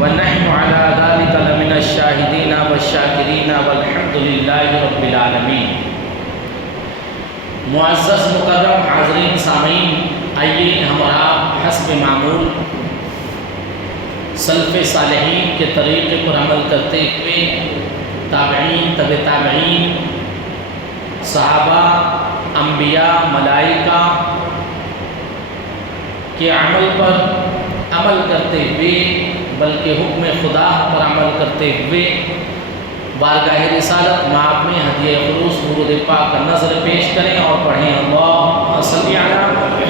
ونحن على ذلك لمن الشاهدين والشاكرين والحمد لله رب العالمین۔ معزز مکرم حاضرین سامعین، آئیے ہم اور آپ حسب معمول سلف صالحین کے طریقے پر عمل کرتے ہوئے تابعین، تبع تابعین، صحابہ، انبیاء، ملائکہ کے عمل پر عمل کرتے ہوئے، بلکہ حکم خدا پر عمل کرتے ہوئے بارگاہ رسالت مآب میں ہدیہ خلوص درود پاک کا نظر پیش کریں اور پڑھیں اللہم صلی علی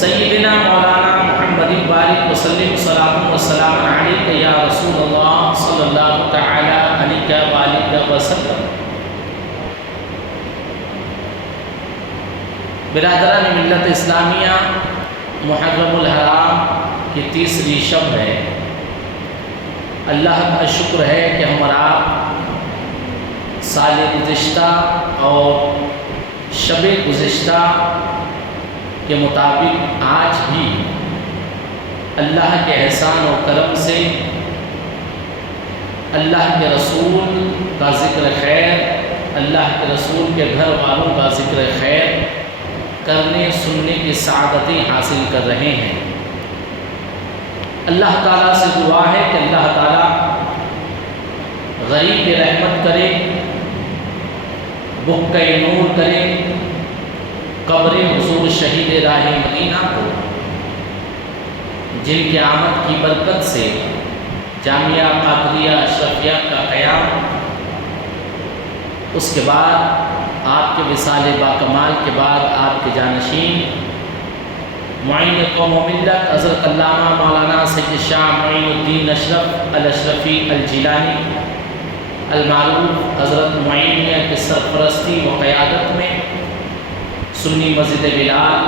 سیدنا مولانا محمد بارک وسلم صلاۃ و سلام علیک یا رسول اللہ صلی اللہ تعالی علیہ وآلہ وسلم۔ برادران ملت اسلامیہ، محرم الحرام کی تیسری شب ہے۔ اللہ کا شکر ہے کہ ہم اور آپ سال گزشتہ اور شب گزشتہ کے مطابق آج بھی اللہ کے احسان و کرم سے اللہ کے رسول کا ذکر خیر، اللہ کے رسول کے گھر والوں کا ذکر خیر کرنے سننے کی سعادتیں حاصل کر رہے ہیں۔ اللہ تعالیٰ سے دعا ہے کہ اللہ تعالیٰ غریب رحمت کرے، بحق نور کرے قبر حضور شہید راہ مدینہ کو، جن کی آمد کی برکت سے جامعہ قادریہ اشرفیہ کا قیام، اس کے بعد آپ کے وصال باکمال کے بعد آپ کے جانشین معین قوم و ملت حضرت علامہ مولانا سید شاہ معین الدین اشرف الاشرفی الجیلانی المعروف حضرت معینیہ کی سرپرستی و قیادت میں سنی مسجد بلال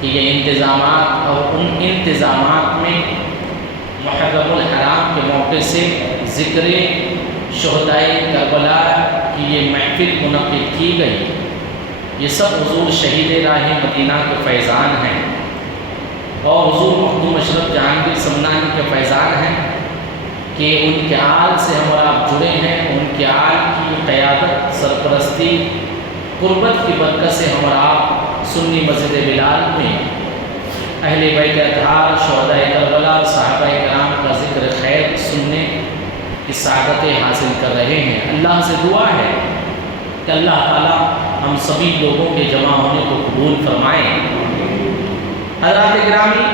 کے یہ انتظامات، اور ان انتظامات میں محرم الحرام کے موقع سے ذکر شہدائے کربلا کی یہ محفل منعقد کی گئی، یہ سب حضور شہید راہ مدینہ کے فیضان ہیں اور حضور مخدوم اشرف جہانگیر سمنانی کے فیضان ہیں کہ ان کے آل سے ہم اور آپ جڑے ہیں۔ ان کے آل کی قیادت، سرپرستی، قربت کی برکت سے ہم اور آپ سنی مسجد بلال میں اہل بیت اطہار، شہدائے کربلا، صحابہ کرام کا ذکر خیر سننے کی سعادتیں حاصل کر رہے ہیں۔ اللہ سے دعا ہے کہ اللہ تعالیٰ ہم سبھی لوگوں کے جمع ہونے کو قبول فرمائیں۔ حضرات گرامی،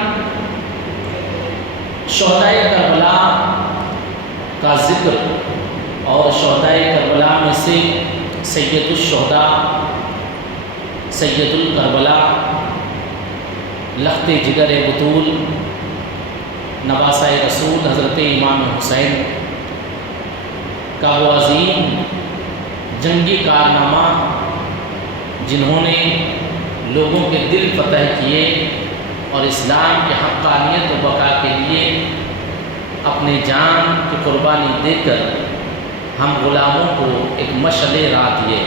شہدائے کربلا کا ذکر اور شہدائے کربلا میں سے سید الشہداء، سید الکربلا، لخت جگر بطول، نواسہ رسول حضرت امام حسین کا وہ عظیم جنگی کارنامہ جنہوں نے لوگوں کے دل فتح کیے اور اسلام کی حقانیت و بقا کے لیے اپنے جان کی قربانی دے کر ہم غلاموں کو ایک مشعل راہ دیے۔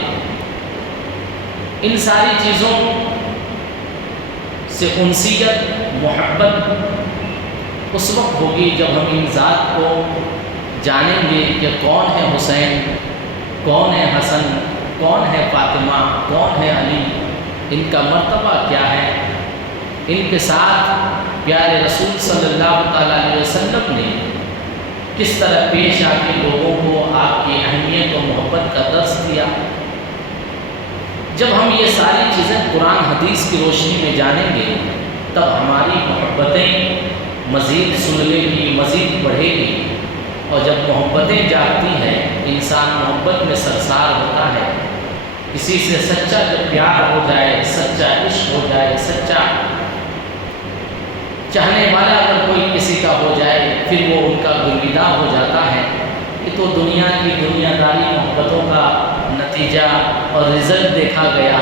ان ساری چیزوں سے انسیت، محبت اس وقت ہوگی جب ہم ان ذات کو جانیں گے کہ کون ہے حسین، کون ہے حسن، کون ہے فاطمہ، کون ہے علی، ان کا مرتبہ کیا ہے، ان کے ساتھ پیارے رسول صلی اللہ تعالیٰ علیہ وسلم نے کس طرح پیش آ کے لوگوں کو آپ کی اہمیت و محبت کا درس دیا۔ جب ہم یہ ساری چیزیں قرآن حدیث کی روشنی میں جانیں گے تب ہماری محبتیں مزید سلگے گی، مزید بڑھے گی، اور جب محبتیں جاگتی ہیں انسان محبت میں سرسار ہوتا ہے۔ کسی سے سچا جب پیار ہو جائے، سچا عشق ہو جائے، سچا چاہنے والا اگر کوئی کسی کا ہو جائے پھر وہ ان کا گرویدہ ہو جاتا ہے۔ یہ تو دنیا کی دنیا داری محبتوں کا نتیجہ اور رزلٹ دیکھا گیا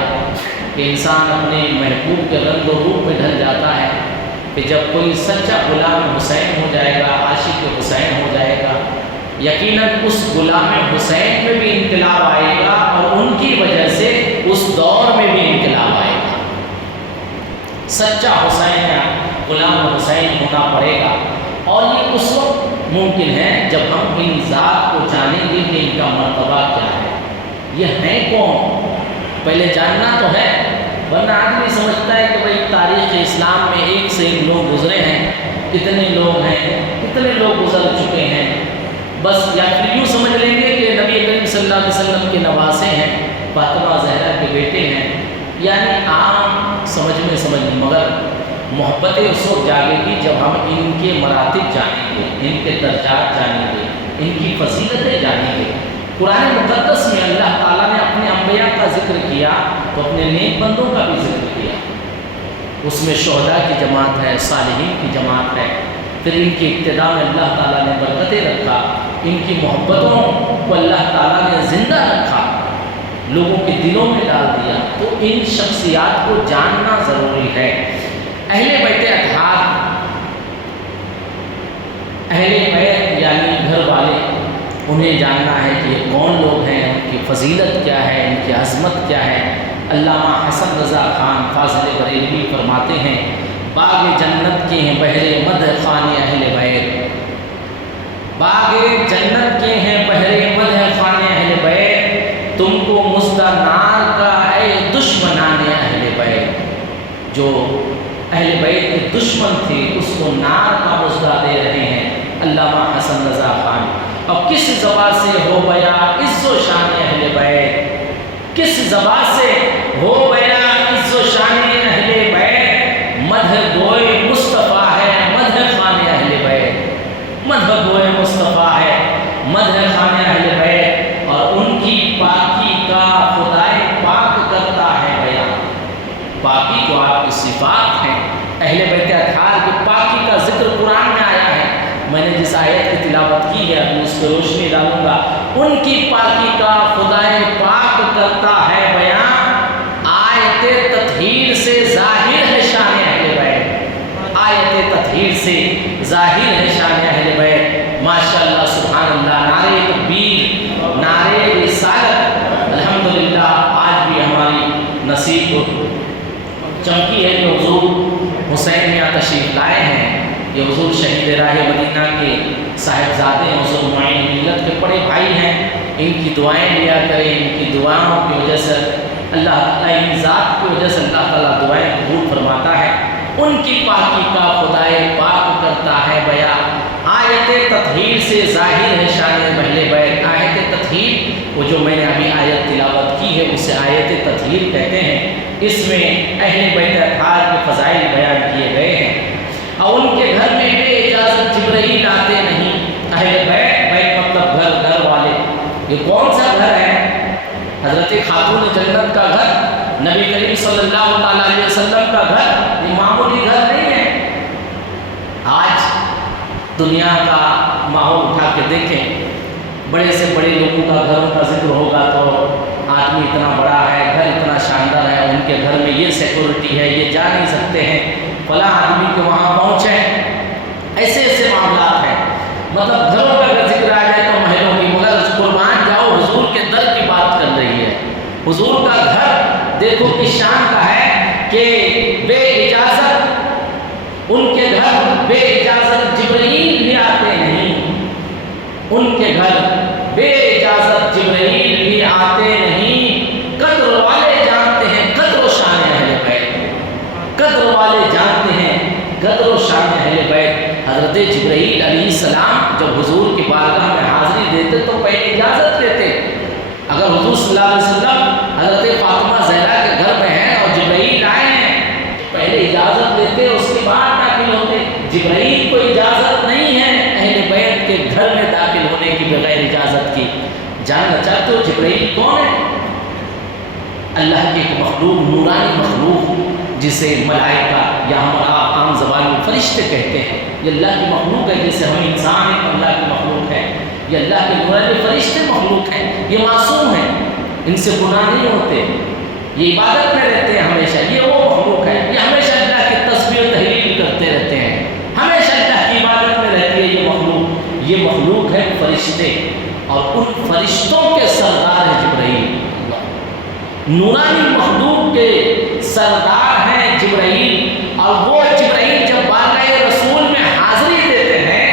کہ انسان اپنے محبوب کے رنگ و روپ میں ڈھل جاتا ہے کہ جب کوئی سچا غلام حسین ہو جائے گا، عاشق حسین ہو جائے گا، یقیناً اس غلام حسین میں بھی انقلاب آئے گا اور ان کی وجہ سے اس دور میں بھی انقلاب آئے گا۔ سچا حسین یا غلام حسین ہونا پڑے گا، اور یہ اس وقت ممکن ہے جب ہم ان ذات کو جانیں گے کہ ان کا مرتبہ کیا ہے، یہ ہیں کون، پہلے جاننا تو ہے، ورنہ آدمی سمجھتا ہے کہ بھئی تاریخ اسلام میں ایک سے ایک لوگ گزرے ہیں، کتنے لوگ ہیں، کتنے لوگ گزر چکے ہیں، بس یا پھر یوں سمجھ لیں گے کہ نبی کریم صلی اللہ علیہ وسلم کے نواسے ہیں، فاطمہ زہرا کے بیٹے ہیں، یعنی عام سمجھ لیں، مگر محبت اس وقت جاگے گی جب ہم ان کے مراتب جانیں گے، ان کے درجات جانیں گے، ان کی فضیلتیں جانیں گے۔ قرآن مقدس میں اللہ تعالیٰ نے اپنے انبیاء کا ذکر کیا تو اپنے نیک بندوں کا بھی ذکر کیا، اس میں شہداء کی جماعت ہے، صالحین کی جماعت ہے، پھر ان کی ابتدا میں اللہ تعالیٰ نے برکتیں رکھا، ان کی محبتوں کو اللہ تعالیٰ نے زندہ رکھا، لوگوں کے دلوں میں ڈال دیا، تو ان شخصیات کو جاننا ضروری ہے۔ اہل بیت اطہار، اہل بیت یعنی گھر والے، انہیں جاننا ہے کہ یہ کون لوگ ہیں، ان کی فضیلت کیا ہے، ان کی عظمت کیا ہے۔ علامہ حسن رضا خان فاضل بریلوی فرماتے ہیں، باغ جنت کے ہیں بہرے مدح خوان اہل بیت، باغ جنت کے ہیں بہرے مدح خوان اہل بیت، تم کو مژدہ نار کا اے دشمنان اہل بیت، جو اہل بیت کے دشمن تھے اس کو نار کا مژدہ دے رہے ہیں علامہ حسن رضا خان۔ اب کس زبان سے ہو گیا عز و شان اہل بیت، کس زبان سے ہو گیا عز و شان اہل بیت، مدح گوئے مصطفیٰ ہے مدح خوان اہل بیت، مدح گوئے مصطفیٰ ہے مدح خوان اہل بیت، اور ان کی پاکی کا خدائے پاک کرتا ہے بیان۔ پاکی جو آپ کی صفات ہیں، اہل بیت اطہار کی پاکی کا ذکر قرآن میں آیا ہے، میں نے جس آیت کی تلاوت کی ہے ابھی اس پہ روشنی ڈالوں گا، ان کی پاکی کا خدائے پاک کرتا ہے بیان، آیت تطہیر سے ظاہر ہے شان اہل بیت، آیت تطہیر سے ظاہر ہے شان اہل بیت۔ ماشاءاللہ سبحان اللہ، نعرہ تکبیر، نعرہ رسالت، الحمدللہ آج بھی ہماری نصیب کو چمکی ہے کہ حضور حسین میاں تشریف لائے ہیں، یہ حضور شہید راہ مدینہ کے صاحبزادے ہیں، حضور معین ملت کے بڑے بھائی ہیں، ان کی دعائیں لیا کریں، ان کی دعاؤں کی وجہ سے اللہ تعالیٰ، ان ذات کی وجہ سے اللہ تعالیٰ دعائیں قبول فرماتا ہے۔ ان کی پاکی کا خدائے پاک کرتا ہے بیان، آیت تطہیر سے ظاہر ہے شان اہل بیت۔ آیت تطہیر وہ جو میں نے ابھی آیت تلاوت کی ہے اسے آیت تطہیر کہتے ہیں، اس میں اہل بیت اطہار کے فضائل بیان کیے گئے ہیں، اور ان کے گھر میں بے اجازت جبرائیل آتے نہیں۔ اہل بیت، بیت مطلب گھر، گھر والے، یہ کون سا گھر ہے؟ حضرت خاتون جنت کا گھر، نبی کریم صلی اللہ تعالیٰ علیہ وسلم کا گھر، یہ معمولی گھر نہیں ہے۔ آج دنیا کا ماحول اٹھا کے دیکھیں، بڑے سے بڑے لوگوں کا گھروں کا ذکر ہوگا تو آدمی اتنا بڑا ہے، گھر اتنا شاندار ہے، ان کے گھر میں یہ سیکورٹی ہے، یہ جا نہیں سکتے ہیں، فلاں آدمی کے وہاں پہنچے، ایسے ایسے معاملات ہیں۔ مطلب گھروں کا اگر ذکر آ جائے تو محلوں کی، مگر قربان جاؤ حضور کے در کی بات کر رہی ہے۔ حضور کا گھر دیکھو کس شان کا ہے کہ بے اجازت ان کے گھر، بے اجازت جبرائیل بھی آتے نہیں، ان کے گھر بے اجازت جبرائیل بھی آتے نہیں۔ قدر والے جانتے ہیں قدر و شان اہل بیت، قدر والے جانتے ہیں قدر و شان اہل بیت۔ حضرت جبرائیل علیہ السلام جب حضور کی بارگاہ میں حاضری دیتے تو پہلے اجازت لیتے، اگر حضور صلی اللہ علیہ وسلم حضرت فاطمہ زہرا کے گھر میں ہیں اور جبرائیل آئے ہیں تو پہلے اجازت لیتے، اس کے بعد داخل ہوتے۔ جبرائیل کو اجازت نہیں ہے اہل بیت کے گھر میں داخل ہونے کی بغیر اجازت کی۔ جاننا چاہتے ہو جبرائیل کون ہے؟ اللہ کی ایک مخلوق، نورانی مخلوق، جسے ملائکہ یا ہم عام زبان میں فرشتے کہتے ہیں، یہ اللہ کی مخلوق ہے، جیسے ہم انسان ہیں اللہ کی مخلوق ہے، یہ اللہ کے نورانی فرشتے مخلوق ہیں، یہ معصوم ہیں، ان سے گناہ نہیں ہوتے، یہ عبادت میں رہتے ہیں ہمیشہ، یہ وہ مخلوق ہے، یہ ہمیشہ اللہ کی تسبیح و تحلیل کرتے رہتے ہیں، ہمیشہ اللہ کی عبادت میں رہتی ہے یہ مخلوق۔ یہ مخلوق ہے فرشتے، اور ان فرشتوں کے سردار ہے جبرائیل، نورانی مخلوق کے سردار ہیں جبرائیل، اور وہ جبرائیل جب بارگاہ رسول میں حاضری دیتے ہیں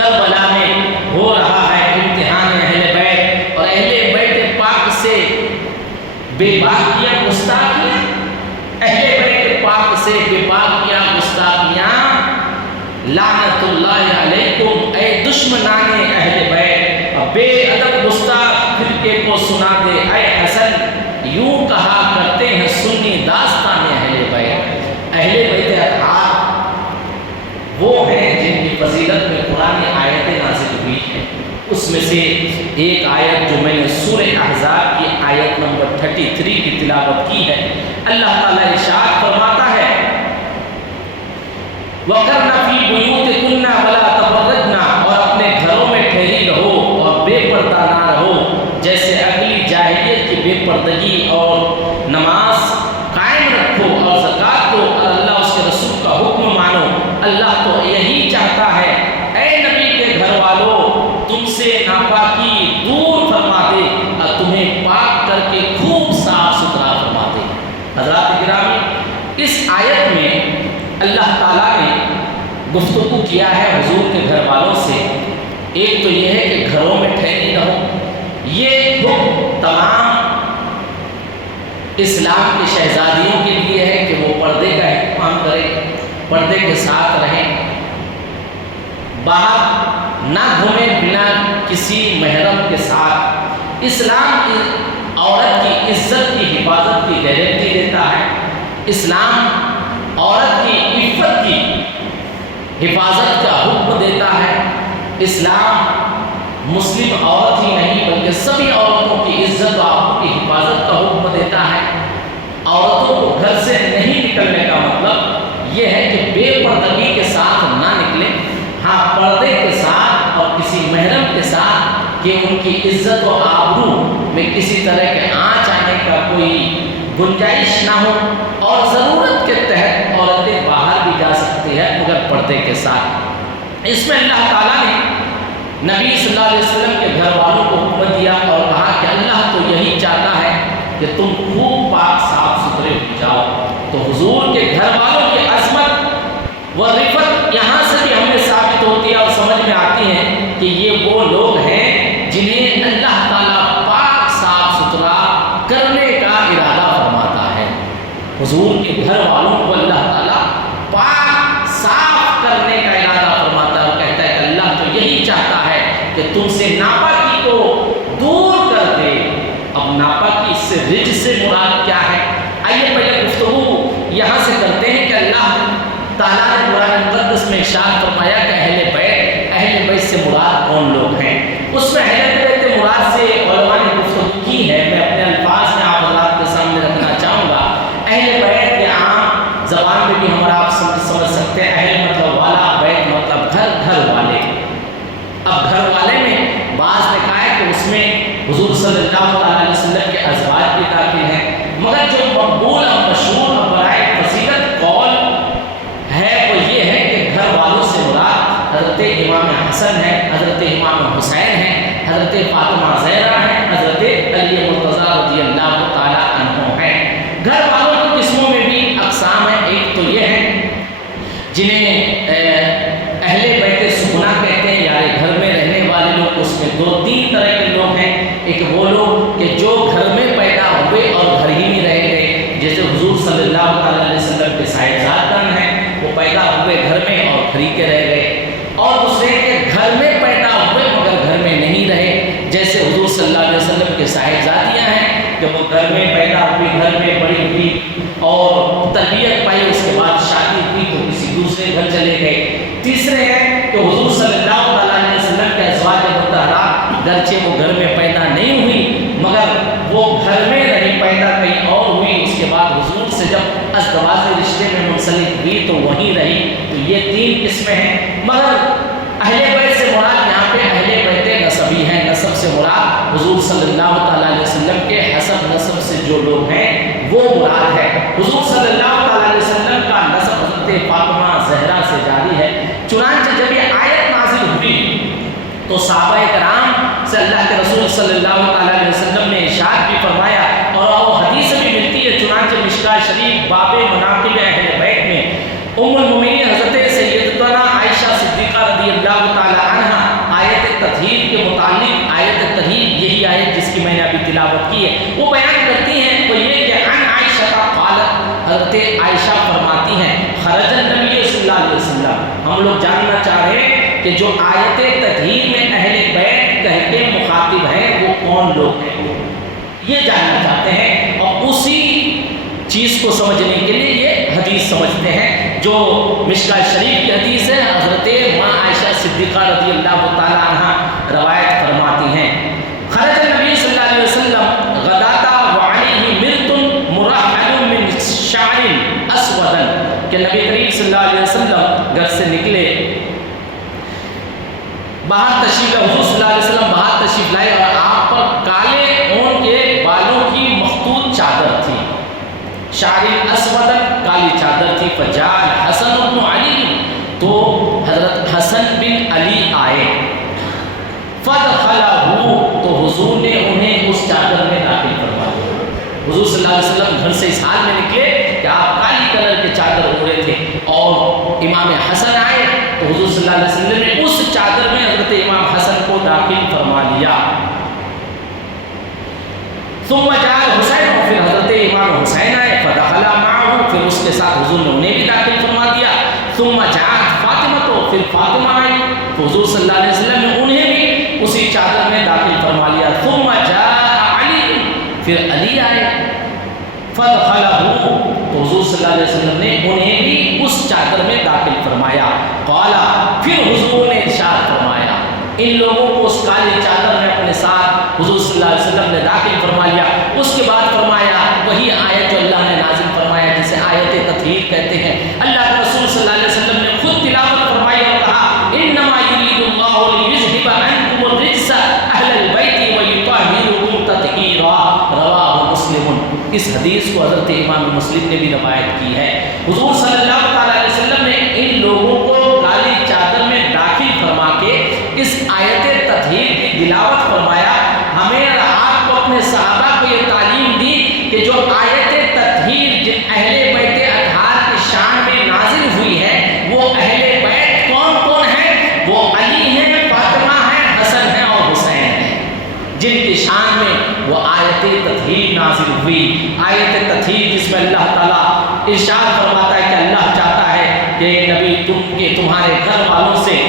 کربلا میں ہو رہا ہے امتحان اہل بیت، اور اہل بیت پاک سے بے باکیاں گستاخیاں، اہل بیت پاک سے بے باکیاں گستاخیاں، لعنت اللہ علیکم اے دشمنان اہل بیت، بے ادب گستاخ فرقے کو سنا دے اے حسن، یوں کہا کرتے ہیں سنی داستان اہل بیت۔ اہل بیت اطہار وہ ہیں جن کی فضیلت میں قرآن آیتیں نازل ہوئی ہیں۔ اس میں سے ایک آیت جو میں نے سورہ احزاب کی آیت نمبر 33 کی تلاوت کی ہے، اللہ تعالیٰ ارشاد فرماتا ہے وَقَرْنَ فِي بُيُوتِكُنَّ وَلَا تَبَرَّجْنَ، اور اپنے گھروں میں ٹھہری رہو اور بے پردہ نہ رہو، جیسے اگلی جاہلیت کی بے پردگی، اور نماز قائم رکھو اور زکوٰۃ دو اور اللہ اس کے رسول کا حکم مانو۔ اللہ تو یہی چاہتا ہے اے نبی کے گھر والوں، تم سے ناپاکی دور فرما دے اور تمہیں پاک کر کے خوب صاف ستھرا فرما دے۔ حضرات گرامی، اس آیت میں اللہ تعالیٰ نے گفتگو کیا ہے حضور کے گھر والوں سے۔ ایک تو یہ ہے کہ گھروں میں ٹھہری رہو، یہ حکم تمام اسلام کی شہزادیوں کے لیے ہے کہ وہ پردے کا اہتمام کریں، پردے کے ساتھ رہیں، باہر نہ گھومیں بنا کسی محرم کے ساتھ۔ اسلام عورت کی عزت کی حفاظت کی گارنٹی دیتا ہے، اسلام عورت کی عفت کی حفاظت کا حکم دیتا ہے۔ اسلام مسلم عورت ہی نہیں بلکہ سبھی عورتوں کی عزت و آبرو کی حفاظت کا حکم دیتا ہے۔ عورتوں کو گھر سے نہیں نکلنے کا مطلب یہ ہے کہ بے پردگی کے ساتھ نہ نکلیں، ہاں پردے کے ساتھ اور کسی محرم کے ساتھ، کہ ان کی عزت و آبرو میں کسی طرح کے آنچ آنے کا کوئی گنجائش نہ ہو، اور ضرورت کے تحت عورتیں باہر بھی جا سکتی ہیں مگر پردے کے ساتھ۔ اس میں اللہ تعالیٰ نے نبی صلی اللہ علیہ وسلم کے گھر والوں کو حکم دیا اور کہا کہ اللہ تو یہی چاہتا ہے کہ تم خوب پاک صاف ستھرے ہو جاؤ۔ تو حضور کے گھر والوں کی عظمت و رفت یہاں سے بھی ہمیں ثابت ہوتی ہے اور سمجھ میں آتی ہے کہ یہ وہ لوگ ہیں جنہیں اللہ تعالیٰ پاک صاف ستھرا کرنے کا ارادہ فرماتا ہے۔ حضور کے گھر والوں کو اللہ تعالیٰ پاک صاف کرنے کا ارادہ فرماتا ہے اور کہتا ہے کہ اللہ تو یہی چاہتا ہے کہ تم سے ناپاکی کو دور کر دے۔ اب ناپاکی سے رجس سے مراد کیا ہے؟ آئیے پہلے گفتگو یہاں سے کرتے ہیں کہ اللہ تعالیٰ نے قرآن مقدس میں ارشاد فرمایا کہ اہل بیت سے مراد کون لوگ ہیں۔ اس میں اہل بیت مراد سے علماء نے گفتگو کی ہے، میں اپنے الفاظ میں آپ حضرات کے سامنے رکھنا چاہوں گا۔ اہل بیت کے عام زبان میں بھی ہمارا آپ سمجھ سکتے ہیں، اہل مطلب والا، بیت مطلب گھر والے۔ اب گھر والے میں بعض نے کہا ہے کہ اس میں حضور صلی اللہ علیہ وسلم کے ازواج بھی داخل ہیں، مگر جو مقبول اور مشہور اور برائے فضیلت قول ہے وہ یہ ہے کہ گھر والوں سے مراد حضرت امام حسن ہے، حضرت امام حسین ہے، حضرت فاطمہ زہرا ہے، حضرت علی مرتضیٰ رضی اللہ تعالیٰ عنہ ہیں۔ گھر والوں کی قسموں میں بھی اقسام ہیں۔ ایک تو یہ ہے جنہیں اہل بیت سکنا کہتے ہیں، یعنی گھر میں رہنے والے لوگ۔ اس میں دو تین طرح کے لوگ ہیں۔ ایک وہ لوگ کہ جو گھر میں پیدا ہوئے اور گھر ہی میں رہ گئے، جیسے حضور صلی اللہ علیہ وسلم کے صاحبزادگان ہیں، وہ پیدا ہوئے گھر میں اور گھر ہی کے رہ گئے۔ اور دوسرے کہ گھر میں پیدا ہوئے مگر گھر میں نہیں رہے، جیسے حضور صلی اللہ علیہ وسلم کے صاحبزادیاں ہیں کہ وہ گھر میں پیدا ہوئی، گھر میں بڑی ہوئی اور تربیت پائی، اس کے بعد شادی ہوئی تو کسی دوسرے گھر چلے گئے۔ تیسرے ہیں کہ حضور صلی اللہ علیہ وسلم کے ازواج مطہرات، گرچہ وہ گھر میں پیدا نہیں ہوئی مگر وہ گھر میں رہی، پیدا کہیں اور ہوئی، اس کے بعد حضور سے جب ازدواجی رشتے میں منسلک ہوئی تو وہیں رہی۔ تو یہ تین قسمیں ہیں۔ مگر اہل بیت سے مراد یہاں پہ اہل بیت نسبی ہیں۔ نسب سے مراد حضور صلی اللہ علیہ وسلم کے حسب نسب سے جو لوگ ہیں وہ مراد ہے۔ حضور صلی اللہ علیہ وسلم کا نسب حضرت فاطمہ زہرا سے جاری ہے۔ چنانچہ جب یہ آیت نازل ہوئی تو صحابہ کرام سے اللہ کے رسول صلی اللہ علیہ وسلم نے ارشاد بھی فرمایا، اور وہ حدیث بھی ملتی ہے۔ چنانچہ مشکاۃ شریف باب مناقب اہل بیت میں ام المؤمنین حضرت سیدتنا عائشہ صدیقہ رضی اللہ تعالی عنہا میں نے ابھی تلاوت کی ہے وہ بیان کرتی ہیں، وہ یہ کہ عن عائشہ قالت، حضرت عائشہ فرماتی ہیں خرج النبی صلی اللہ علیہ وسلم، ہم لوگ جاننا چاہ رہے ہیں کہ جو آیت تطہیر میں اہل بیت کہہ کے مخاطب ہیں وہ کون لوگ ہیں، یہ جاننا چاہتے ہیں، اور اسی چیز کو سمجھنے کے لیے یہ حدیث سمجھتے ہیں جو مشکاۃ شریف کی حدیث ہے، حضرت ماں عائشہ صدیقہ رضی اللہ تعالی عنہا روایت فرماتی ہیں خرج النبی صلی اللہ علیہ وسلم غداتا وعلیہ مرط مرحل من شعر اسود، کہ نبی کریم صلی اللہ علیہ وسلم گھر سے نکلے، باہر تشریف لائے، حضور صلی اللہ علیہ وسلم باہر تشریف لائے اور آپ پر کالے اون کے بالوں کی مخطوط چادر تھی، شعر اسود کالی چادر تھی، فجاء حسن بن علی، تو حضرت حسن بن علی آئے، فدخلہ، تو حضور نے انہیں اس چادر میں داخل فرما دیا، حضور صلی اللہ علیہ وسلم گھر سے اس حال میں نکلے کہ آپ کالی کلر کے چادر اوڑھے تھے، اور امام حسن آئے تو حضور صلی اللہ علیہ وسلم نے اس چادر میں حضرت امام حسن کو داخل فرما لیا، ثم جاء الحسین، پھر حضرت امام حسین آئے، فدخل معه، پھر اس کے ساتھ حضور نے انہیں بھی داخل فرما دیا، ثم جاءت فاطمہ، تو پھر فاطمہ آئی تو حضور صلی اللہ علیہ وسلم نے انہیں بھی اسی چادر میں داخل فرما لیا، ثم جاء علی، پھر علی آئے، فدخلہ، تو حضور صلی اللہ علیہ وسلم نے انہیں بھی اس چادر میں داخل فرمایا، قال، پھر حضور نے ارشاد فرمایا، ان لوگوں کو اس کالی چادر میں اپنے ساتھ حضور صلی اللہ علیہ وسلم نے داخل فرما لیا، اس کے بعد فرمایا وہی آیت جو اللہ نے نازل فرمایا جسے آیت تطہیر کہتے ہیں، اللہ کے رسول صلی اللہ علیہ وسلم نے خود تلاوت فرمائی اور کہا انما یرید اللہ لیذھب عنکم الرجس اہل البیت ویطہرکم تطہیرا، رواہ مسلم، اس حدیث کو حضرت امام مسلم نے بھی روایت کی ہے، حضور صلی اللہ تعالی علیہ وسلم نے ان لوگوں کو کالی چادر میں داخل فرما کے اس آیت تطہیر کی تلاوت فرمایا، ہمیں اور آپ کو اپنے صحابہ کو یہ تعلیم دی کہ جو آیت تطہیر اہل بیت اطہار کی شان میں نازل ہوئی ہے وہ اہل بیت کون کون ہیں، وہ علی ہیں، فاطمہ ہیں، حسن ہیں اور حسین ہیں، جن کی شان میں وہ آیت تطہیر نازل ہوئی، آیت تطہیر جس میں اللہ تعالیٰ ارشاد فرماتا ہے کہ اللہ چاہتا ہے کہ نبی تمہارے گھر والوں سے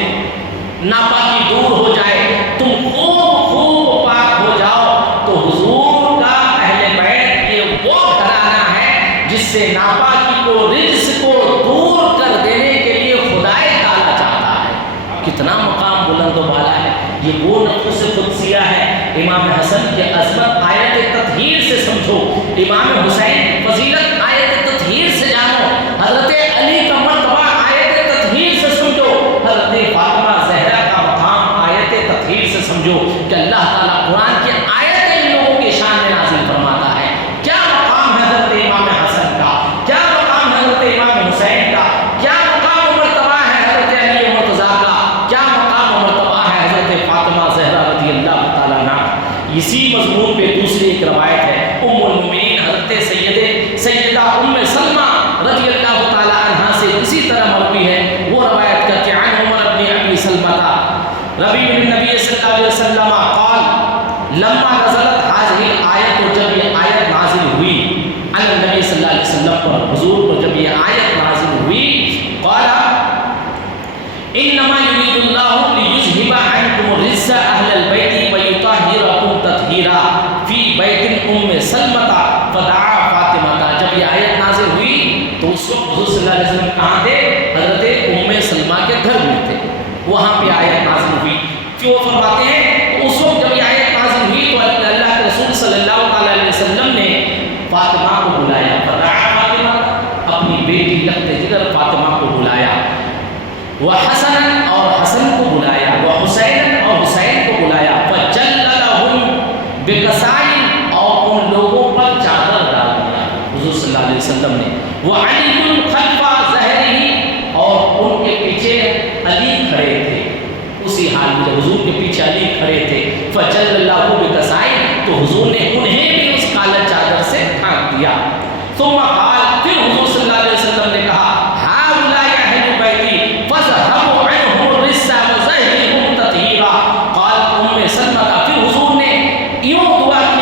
ناپاکی دور ہو جائے، تم خوب پاک ہو جاؤ، تو حضور کا اہل بیت یہ وہ گھرانہ ہے جس سے ناپاکی کو، رجس کو دور کر دینے کے لیے خدائے تعالیٰ چاہتا ہے، کتنا مقام بلند و بالا ہے، یہ وہ نفس قدسیہ ہے، امام حسن کی عظمت آیت تطہیر سے سمجھو، امام حسین فضیلت آیت تطہیر سے جانو، حضرت علی کا مرتبہ آیت تطہیر سے سمجھو، حضرت فاطمہ زہرا کا مقام آیت تطہیر سے سمجھو کہ اللہ تعالیٰ قرآن کی آیت ان لوگوں کی شان میں نازل فرماتا ہے، کیا مقام ہے حضرت امام حسن کا، کیا مقام ہے حضرت امام حسین کا، کیا مقام و مرتبہ ہے حضرت علی مرتضیٰ کا، کیا مقام و مرتبہ ہے حضرت فاطمہ زہرا رضی اللہ تعالیٰ عنہ۔ اسی مضمون پہ دوسری ایک روایت ہے، ام المؤمنین حضرت سیدہ ام سلمہ رضی اللہ تعالیٰ عنہ سے اسی طرح مروی ہے، وہ روایت کرتے عن عمر بن ابی سلمہ ربیع بن نبی صلی اللہ علیہ وسلم قال لما نزلت هذه الآیت، جب یہ آیت نازل ہوئی عن النبی صلی اللہ علیہ وسلم پر، حضور پر جب یہ آیت نازل ہوئی، قال انما یرید اللہ لیذھب عنکم الرجس اہل البیت ویطہرکم تطہیرا فی بیت ام سلمہ فدعا فاطمہ، جب یہ آیت نازل ہوئی تو اس وقت حضور صلی اللہ علیہ وسلم کہاں تھے، حضرت ام سلمہ کے گھر میں تھے، وہاں پہ آیت نازل ہوئی، کیوں فرماتے ہیں تو اس وقت جب یہ آیت نازل ہوئی تو اللہ کے رسول صلی اللہ تعالی علیہ وسلم نے فاطمہ کو بلایا، فدعا فاطمہ، اپنی بیٹی لخت جگر فاطمہ کو بلایا، وحسن اور حسن کو بلایا، وحسین اور حسین کو بلایا، فجللہم بقصائن، اور ان لوگوں پر چادر ڈال دیا حضور صلی اللہ علیہ وسلم نے، وعلی خلف ظہرہ، اور ان کے پیچھے علی کھڑے تھے، اسی حال میں جب حضور کے پیچھے علی کھڑے تھے، فجللہم بقصائن، تو حضور نے انہیں بھی اس کالا چادر سے ڈھانپ دیا، ثم قال، پھر حضور صلی اللہ علیہ وسلم نے کہا ہؤلاء اہل بیتی فاذهبوا عنهم الرجس وطہرهم تطہیرا، قال ام سلمہ، پھر حضور نے یوں دعا کی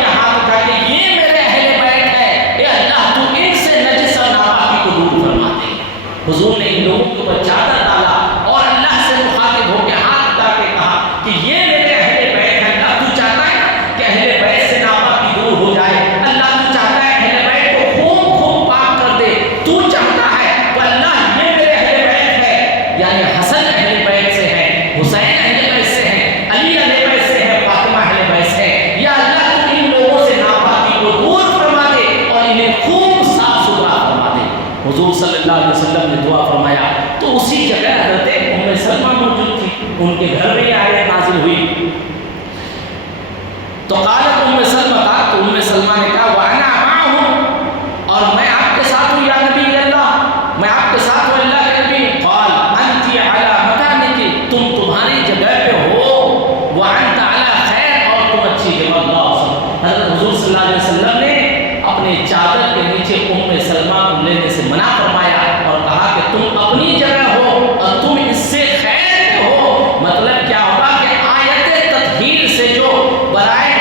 اللہ علیہ وسلم نے دعا فرمایا تو اسی جگہ حضرت ام سلمہ موجود تھی، ان کے گھر میں یہ آیت نازل ہوئی. تو قالت ام سلمہ کا، تو ام سلمہ نے کہا وانا معہم، اور میں آپ کے ساتھ ہوں یا نبی اللہ، میں آپ کے ساتھ ہوں اللہ کے نبی. قال انت علی مکانک، تم تمہاری جگہ پہ ہو، وانت علی خیر، اور تم اچھی جگہ. اللہ حضرت حضور صلی اللہ علیہ وسلم نے اپنے چادر کے نیچے ام سلمہ کو لینے سے منع فرمایا اور کہا کہ تم اپنی جگہ ہو اور تم اس سے خیر پہ ہو. مطلب کیا ہوگا کہ آیت تطہیر سے جو برائے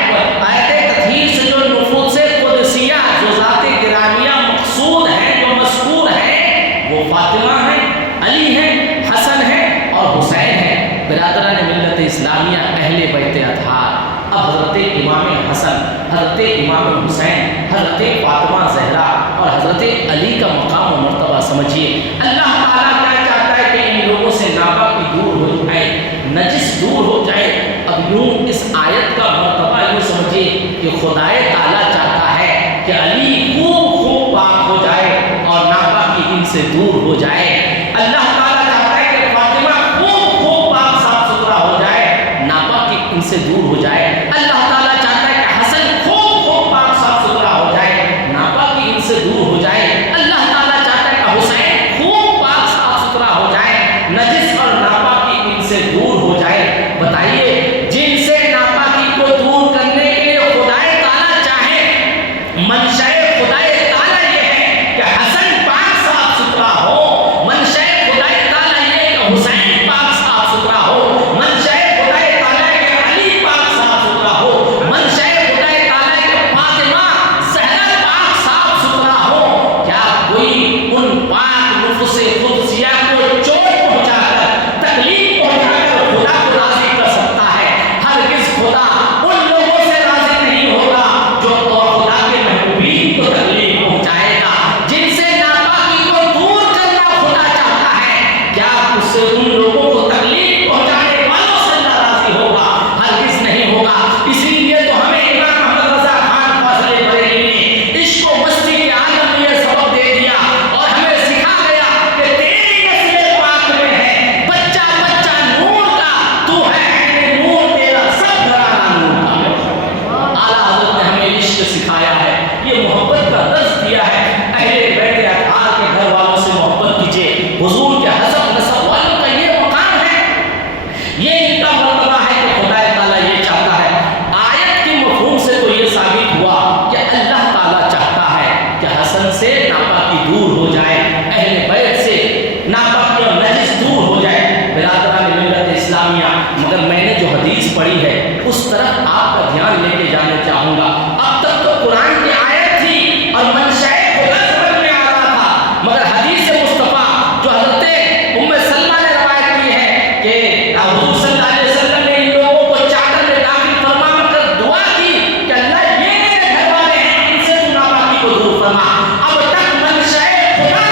آیت تطہیر سے جو نفوس قدسیہ جو ذات گرامیہ مقصود ہیں، جو مذکور ہیں، وہ فاطمہ ہیں، علی ہیں، حسن ہیں اور حسین ہیں. برادران ملت اسلامیہ، اہل بیت اطہار، اب حضرت امام حسن، حضرت امام حسین، حضرت فاطمہ زہرا اور حضرت علی کا مقام و مرتبہ سمجھیے. اللہ تعالیٰ کیا چاہتا ہے کہ ان لوگوں سے ناپاکی دور ہو جائے، نجس دور ہو جائے. اب یوں اس آیت کا مرتبہ یوں سمجھیے کہ خدائے تعالیٰ چاہتا ہے کہ علی خوب پاک ہو جائے اور ناپاکی ان سے دور ہو جائے. اللہ تعالیٰ چاہتا ہے کہ فاطمہ خوب پاک صاف ستھرا ہو جائے، ناپاکی ان سے دور ہو جائے. اللہ تعالیٰ چاہتا ہے کہ حسن خوب پاک صاف ستھرا ہو جائے، ناپاکی ان سے دور ہو جائے. اللہ تعالیٰ چاہتا ہے کہ حسین خوب پاک صاف ستھرا ہو جائے، نجس اور ناپاکی ان سے دور ہو جائے. بتائیے جن سے ناپاکی کو دور کرنے کے لیے خدائے تعالیٰ چاہے، منشأ خدائے تعالیٰ یہ ہے کہ حسن پاک صاف ستھرا ہو، منشأ خدائے تعالیٰ یہ ہے کہ حسین پاک صاف ستھرا ہو، منشأ خدائے تعالیٰ ہے کہ علی پاک صاف ستھرا ہو، منشأ خدائے تعالیٰ ہے کہ فاطمہ زہرا پاک صاف ستھرا ہو. کیا کوئی ان پاک نفس قدسیہ کو چوٹ پہنچا کر، تکلیف پہنچا کر خدا کو راضی کر سکتا ہے؟ ہرگز خدا ان لوگوں سے راضی نہیں ہوگا جو خدا کے محبوبین کو تکلیف پہنچائے گا. جن سے ناپاکی کو دور کرنا خدا چاہتا ہے، کیا اس سے ان لوگوں کو تکلیف پہنچانے والوں سے اللہ راضی ہوگا؟ ہرگز نہیں ہوگا. اسی لیے تو ہمیں امام محمد رضا خان فاضل بریلوی نے عشق و مستی کے عالم میں یہ سبق دے دیا اور ہمیں سکھا گیا کہ تیری نسل پاک میں ہے بچہ بچہ نور کا، تو ہے عین نور، تیرا سب گھرانہ نور کا. اعلیٰ حضرت نے ہمیں عشق سکھایا ہے، یہ محبت کا درس دیا ہے. اہل بیت اطہار کے گھر والوں سے محبت کیجیے. حضور کے حسب نسب والوں کا یہ مقام ہے، یہ ان کا مرتبہ ہے کہ خدا تعالیٰ یہ چاہتا ہے. آیت کے مفہوم سے تو یہ ثابت ہوا کہ اللہ تعالیٰ چاہتا ہے کہ حسن سے ناپاکی دور ہو جائے، اہل بیت سے ناپاکی اور نجس دور ہو جائے. برادران ملت اسلامیہ، مگر میں نے جو حدیث پڑھی ہے اس طرف آپ کا دھیان لے کے جانا چاہوں گا. اب تک تو قرآن کی آیت تھی اور منشأ خدا سمجھ میں آ رہا تھا، مگر حدیث مصطفیٰ جو حضرت ام سلمہ نے روایت کی ہے کہ حضور صلی اللہ علیہ وسلم نے ان لوگوں کو چادر میں داخل فرما کر دعا کی کہ اللہ یہ میرے گھر والے ہیں، ان سے تو ناپاکی کو دور فرما. اب تک منشأ خدا،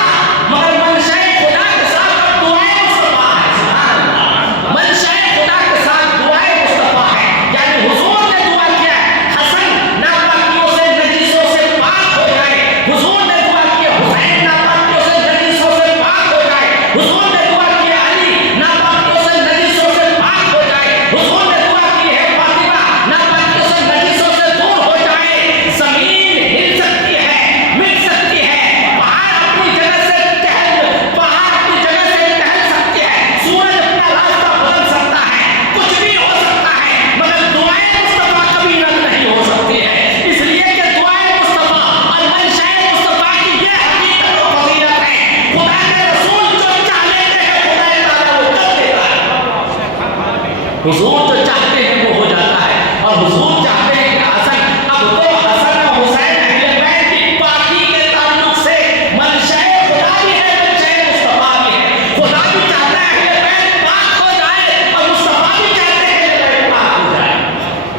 مگر منشأ خدا کے ساتھ دعائیں مصطفیٰ ہے. سبحان اللہ. منشأ خدا کے ساتھ دعائیں مصطفیٰ ہے، یعنی حضور نے دعا کیا ہے حسن ناپاکیوں سے نجسوں سے پاک ہو جائے. حضور نے دعا کی حسین ناپاکیوں سے نجسوں سے پاک ہو جائے. حضور نے دعا کی علی ناپاکیوں سے نجسوں سے پاک ہو جائے. حضور نے دعا کی ہے فاطمہ ناپاکیوں سے نجسوں سے دور ہو جائے. زمین ہل سکتی ہے، مٹ سکتی ہے، پہاڑ اپنی جگہ سے ٹہل سکتی ہے، سورج اپنا راستہ بدل سکتا ہے، کچھ بھی ہو سکتا ہے، مگر دعائیں مصطفیٰ کبھی رد نہیں ہو سکتی ہے. اس لیے کہ دعائیں مصطفیٰ اور منشأ مصطفیٰ کی یہ حقیقت و فضیلت ہے. خدا کے رسول جو چاہ لیتے ہیں خدا تعالیٰ وہ کر دیتا ہے. حضور جو چاہتے ہیں وہ ہو جاتا ہے، اور حضور چاہتے ہیں کہ حسن، اب تو حسن اور حسین اہل بیت کی پاکی کے تعلق سے منشأ خدا بھی ہے، منشأ مصطفیٰ بھی ہے. خدا بھی چاہتا ہے اہل بیت پاک ہو جائے اور مصطفیٰ بھی چاہتے ہیں اہل بیت پاک ہو جائے.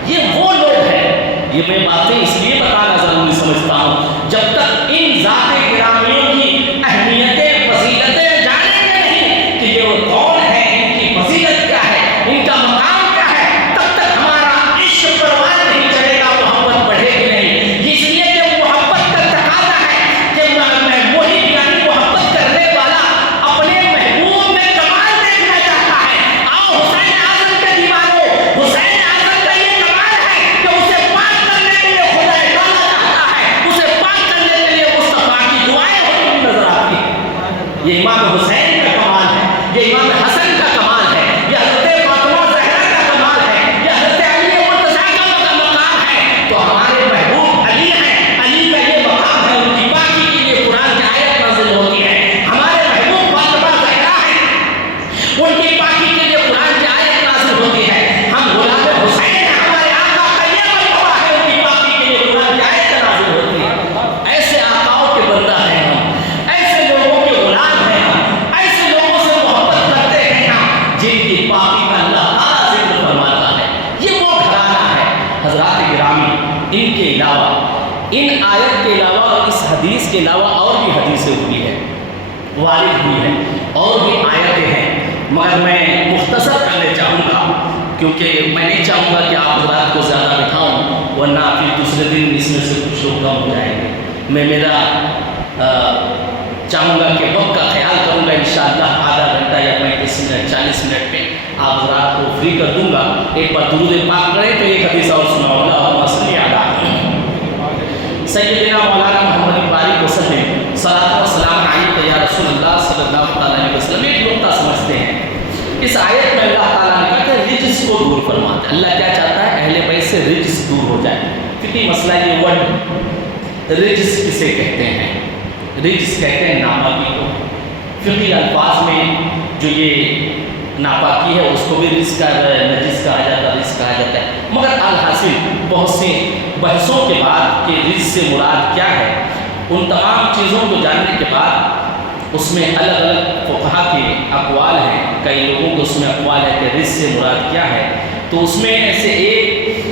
یہ وہ لوگ ہیں، یہ میں باتیں اس لیے بتانا ضروری سمجھتا ہوں جب تک ان ذات گرامیوں کی اہمیتیں فضیلتیں جانیں گے نہیں کہ یہ وہ کون ہے، ان کی فضیلت کیا ہے، ان کا مقام کیا ہے، تب تک ہمارا عشق پروان نہیں ان کے علاوہ، ان آیت کے علاوہ اور اس حدیث کے علاوہ اور بھی حدیثیں ہوئی ہیں، وارد ہوئی ہیں، اور بھی آیتیں ہیں، مگر میں مختصر کرنے چاہوں گا کیونکہ میں نہیں چاہوں گا کہ آپ حضرات کو زیادہ بٹھاؤں، ورنہ پھر دوسرے دن اس میں سے کچھ لوگ کم ہو جائیں گے۔ میں میرا چاہوں گا کہ وقت کا خیال کروں گا، انشاءاللہ آدھا گھنٹہ یا 35 منٹ 40 منٹ میں آپ حضرات کو فری کر دوں گا۔ ایک بار درود پاک کریں تو ایک حدیث اور سناؤں گا، اور مسئلہ یاد آ سیدنا مولانا محمد اقبال وسلم صلاۃ و سلام علیک یا رسول اللہ صلی اللہ علیہ وسلم ایک نقطہ سمجھتے ہیں۔ اس آیت میں اللہ تعالیٰ نے کہا کہ رجس کو دور فرماتا ہے۔ اللہ کیا چاہتا ہے؟ اہل بیت سے رجس دور ہو جائے۔ فقہی مسئلہ یہ ورڈ رجس کسے کہتے ہیں؟ رجس کہتے ہیں ناپاکی کو۔ فقہی الفاظ میں جو یہ ناپاکی ہے اس کو بھی رجس نجس کہا جاتا ہے، رجس کہا جاتا ہے۔ مگر الحاصل بہت سی بحثوں کے بعد کہ رجس سے مراد کیا ہے، ان تمام چیزوں کو جاننے کے بعد اس میں الگ الگ فقہا کے اقوال ہیں۔ کئی لوگوں کو اس میں اقوال ہے کہ رجس سے مراد کیا ہے، تو اس میں سے ایک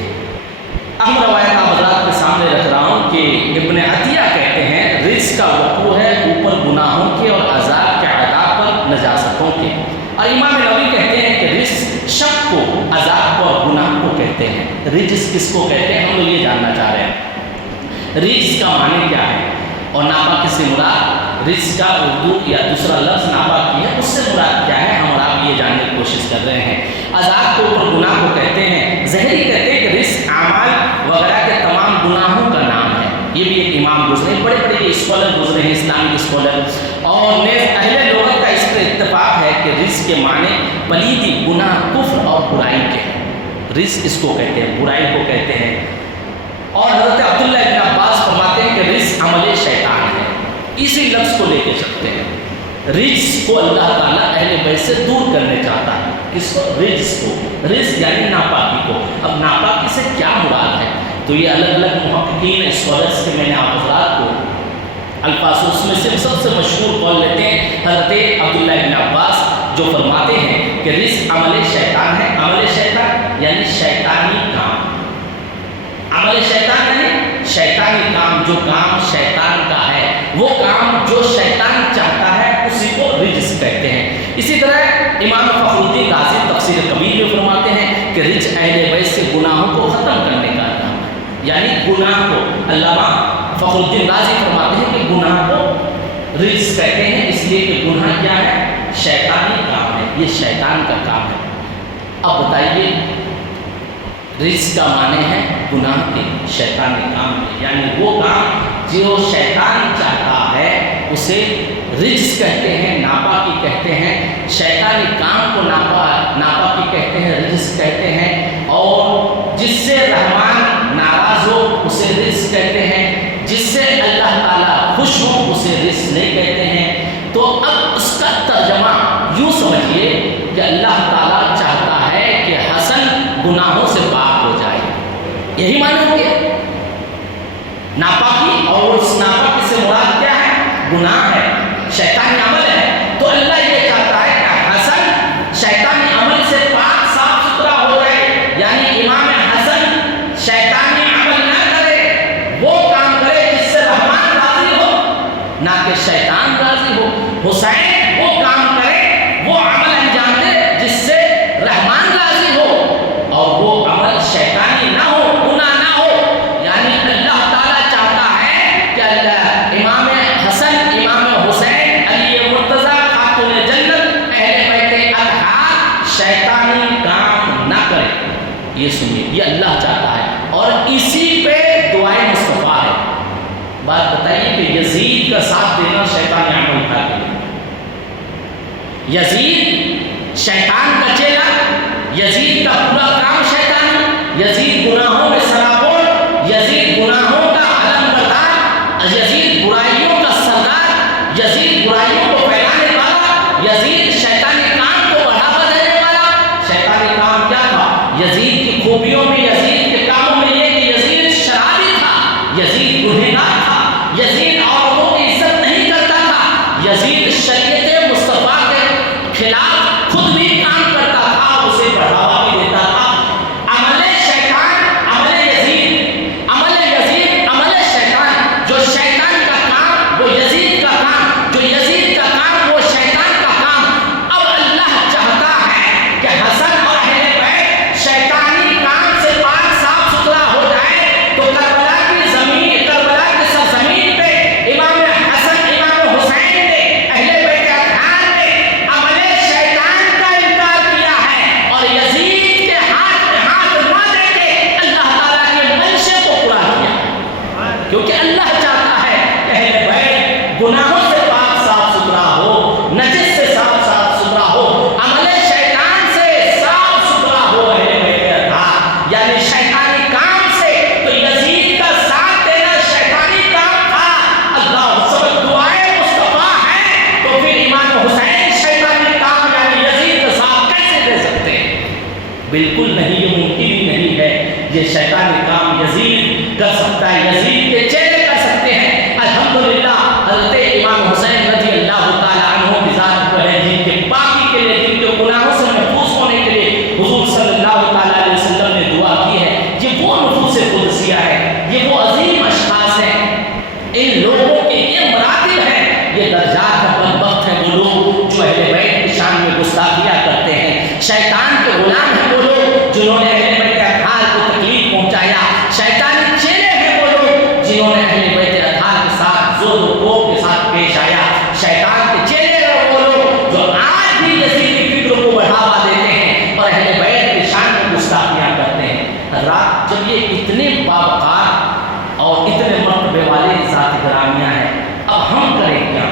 اہم روایت آپ حضرات کے سامنے رکھ رہا ہوں کہ ابن عطیہ کہتے ہیں رجس کا وقوع ہے اوپر گناہوں کے اور عذاب کے عذاب پر نجاستوں کے، اور امام نووی کہتے ہیں کہ رجس شک کو، عذاب کو اور گناہ کو کہتے ہیں۔ رجس کس کو کہتے ہیں ہم لوگ یہ جاننا چاہ رہے ہیں۔ رجس کا معنی کیا ہے اور ناپاکی سے مراد رجس کا اردو یا دوسرا لفظ ناپاکی ہے، اس سے مراد کیا ہے، ہم اور آپ یہ جاننے کی کوشش کر رہے ہیں۔ عذاب کو اوپر گناہ کو کہتے ہیں۔ ظاہری کہتے ہیں کہ رجس اعمال وغیرہ کے تمام گناہوں کا نام ہے۔ یہ بھی ایک امام گزرے، بڑے بڑے یہ اسکالر گزرے ہیں، اسلامک اسکالر، اور نیز اہل لغت کا اس پر اتفاق ہے کہ رجس کے معنی پلیدی، گناہ، کفر اور برائی کے ہیں۔ رجس اس کو کہتے ہیں، برائی کو کہتے ہیں۔ اور حضرت عبداللہ ابن عباس فرماتے ہیں کہ رجس عمل شیطان ہے، اسی لفظ کو لے کے چلتے ہیں۔ رجس کو اللہ تعالیٰ اہل بیت سے دور کرنے چاہتا ہے۔ کس کو؟ رجس کو۔ رجس یعنی ناپاکی کو۔ اب ناپاکی سے کیا مراد ہے؟ تو یہ الگ الگ محققین اسکالرس کے میں نے آپ حضرات کو الفاظ، اس میں سے سب سے مشہور قول لیتے ہیں حضرت عبداللہ ابن عباس، جو فرماتے ہیں کہ رجس عمل شیطان ہے۔ عمل شیطان یعنی شیطانی کام۔ عمل شیطان یعنی شیطانی کام، جو کام شیطان کا ہے، وہ کام جو شیطان چاہتا ہے اسی کو رجس کہتے ہیں۔ اسی طرح امام فخر الدین رازی تفسیر کبیر میں فرماتے ہیں کہ رجس اہل بیت سے گناہوں کو ختم کرنے کا کام ہے، یعنی گناہ کو۔ علامہ فخر الدین رازی فرماتے ہیں کہ گناہ کو رجس کہتے ہیں، اس لیے کہ گناہ کیا ہے؟ شیطانی کام ہے، یہ شیطان کا کام ہے۔ اب بتائیے، رجس کا معنی ہے گناہ کے، شیطانی کام کے، یعنی وہ کام جو شیطان چاہتا ہے اسے رجس کہتے ہیں، ناپاکی کہتے ہیں۔ شیطانی کام کو ناپاکی کہتے ہیں، رجس کہتے ہیں، اور جس سے رحمان ناراض ہو اسے رجس کہتے ہیں، جس سے اللہ تعالیٰ خوش ہو اسے رجس نہیں کہتے ہیں۔ تو اب اس کا ترجمہ یوں سمجھیے کہ اللہ تعالیٰ چاہتا ہے کہ حسن گناہوں سے پاک ہو جائے، یہی معنی ہو گیا ناپاکی، اور اس ناپاکی سے مراد کیا ہے؟ گناہ ہے، شیطانی عمل ہے۔ تو اللہ یہ چاہتا ہے کہ حسن شیطانی عمل سے پاک صاف ستھرا ہو جائے، یعنی امام حسن شیطانی عمل نہ کرے، وہ کام کرے جس سے رحمان راضی ہو، نہ کہ شیطان راضی ہو۔ حسین وہ کام کرے، وہ عمل انجام دے جس سے رحمان راضی ہو، اور وہ عمل شیطانی نہ ہو، گناہ نہ ہو۔ یعنی اللہ تعالیٰ چاہتا ہے کہ امام حسن، امام حسین، علی مرتضیٰ، خاتون جنت، اہل بیت اطہار شیطانی کام نہ کرے۔ یہ سنیے، یہ اللہ چاہتا ہے، اور اسی پہ دعائے مصطفیٰ ہے۔ بات بتائیے کہ یزید کا ساتھ دینا شیطانی عمل تھا کہ نہیں؟ یزید شیطان کا چیلا، یزید کا پورا کام شیطانی، یزید گناہوں میں سرابور، یزید گناہوں کا علم بردار، یزید برائیوں کا سردار، یزید برائیوں کو پھیلانے والا، یزید شیطانی کام کو بڑھاوا دینے والا۔ شیطانی کام کیا تھا؟ یزید کی خوبیوں میں، یزید کے کاموں میں یہ کہ یزید شرابی تھا، یزید گنہگار تھا، یزید عورتوں کی عزت نہیں کرتا تھا، یزید شریعت مصطفیٰ کے خلاف خود بھی کام کرتا تھا، اسے بڑھاوا بھی دیتا تھا۔ عمل شیطان، عمل یزید، عمل بالکل نہیں، یہ ممکن ہی نہیں ہے۔ یہ شیطانی کام یزید کر سکتا ہے، یزید کے چہرے کر سکتے ہیں۔ الحمدللہ حضرت امام حسین رضی اللہ تعالیٰ عنہ کی ذات کو ہے، جن کے پاکی کے لیے، جن کے گناہوں سے محفوظ ہونے کے لیے حضور صلی اللہ تعالیٰ علیہ وسلم نے دعا کی ہے۔ یہ وہ نفوس قدسیہ ہے، یہ وہ عظیم اشخاص ہیں، ان لوگوں کے یہ مراتب ہیں، یہ درجات ہے۔ بدبخت ہیں وہ لوگ جو اہل بیت کی شان میں گستاخیاں کرتے ہیں، شیطان کے غلام ہیں وہ لوگ جنہوں نے اہل بیت اطہار کو تکلیف پہنچایا، شیطانی چیلے ہیں وہ لوگ جنہوں نے اہل بیت اطہار کے ساتھ ظلم و کوب کے ساتھ پیش آیا، شیطان کے چیلے ہیں وہ لوگ جو آج بھی یزیدی فکر کو بڑھاوا دیتے ہیں اور اہل بیت کی شان میں گستاخیاں کرتے ہیں۔ حضرات، جب یہ اتنے باوقار اور اتنے مرتبے والے ذات گرامیاں ہیں، اب ہم کریں کیا؟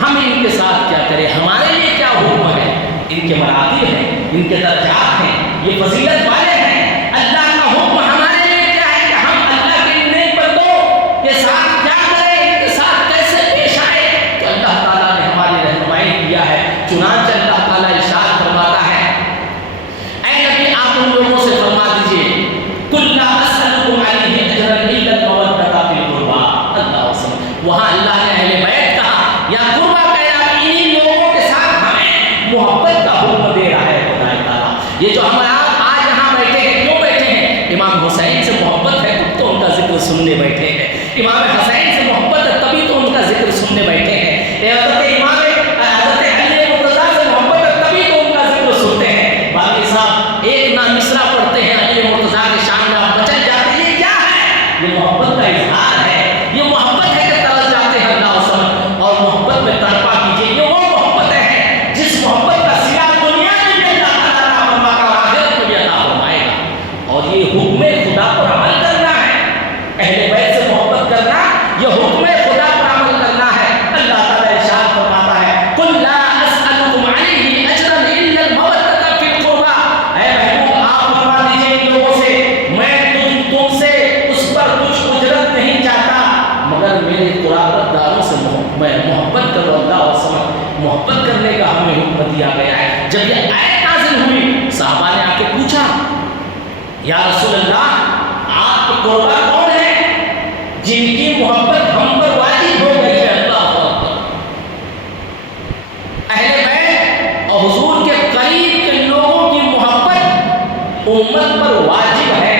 ہم ان کے ساتھ کیا کریں؟ ہمارے لیے کیا حکم ہے؟ ان کے مراتب ہیں، ان کے درجات ہیں، یہ فضیلت والے ہیں۔ اللہ کا حکم ہمارے لیے کیا ہے کہ ہم اللہ کے نیک بندوں کے ساتھ کیا کریں، ان کے ساتھ کیسے پیش آئے؟ تو اللہ تعالیٰ نے ہماری رہنمائی کیا ہے۔ چنانچہ اللہ تعالیٰ ارشاد فرماتا ہے، اے نبی آپ ان لوگوں سے فرما دیجئے، قُلْ لَا أَسْأَلُكُمْ عَلَيْهِ أَجْرًا إِلَّا الْمَوَدَّةَ فِي الْقُرْبَىٰ۔ اللہ وسلم، وہاں اللہ نے اہل بیت کہا یا قربا کہا، انہی لوگوں کے ساتھ ہمیں محبت کا حکم دے رہا ہے خدا تعالیٰ۔ یہ جو ہمارا آج یہاں بیٹھے ہیں، کیوں بیٹھے ہیں؟ امام حسین سے محبت ہے تو ان کا ذکر سننے بیٹھے ہیں، امام حسین سے محبت ہے تبھی تو ان کا ذکر سننے بیٹھے ہیں، حضرت علی مرتضیٰ سے محبت ہے تبھی تو ان کا ذکر سنتے ہیں۔ باقی صاحب ایک نام مصرع پڑھتے ہیں علی مرتضیٰ کے شان میں آپ بچل جاتے ہیں، یہ کیا ہے؟ یہ محبت کا اظہار ہے، یہ محبت ہے کہ ترس جاتے ہیں اللہ وسلم، اور محبت میں تڑپا کیجیے۔ یہ وہ محبت ہے جس محبت کا صلہ دنیا میں بھی اللہ تعالیٰ عطا فرماتا اور آخرت میں بھی عطا فرمائے گا۔ اور یہ حکم خدا پر عمل کرنا ہے، اہل بیت سے محبت کرنا، یہ حکم خدا پر عمل کرنا ہے۔ اللہ تعالیٰ ارشاد فرماتا ہے، قُلْ لَا أَسْأَلُكُمْ عَلَيْهِ أَجْرًا إِلَّا الْمَوَدَّةَ فِي الْقُرْبَىٰ۔ اے محبوب آپ فرما دیجیے ان لوگوں سے، میں تم سے اس پر کچھ اجرت نہیں چاہتا مگر میرے قرابت داروں سے میں محبت کرو۔ اللہ وسلم، محبت کرنے کا ہمیں حکم دیا گیا ہے۔ جب یہ آیت نازل ہوئی، صحابہ نے آ کے پوچھا، یا رسول اللہ آپ کے قربا کون ہیں جن کی محبت ہم پر واجب ہو گئی ہے؟ اللہ اکبر، اہل بیت اور حضور کے قریب کے لوگوں کی محبت امت پر واجب ہے۔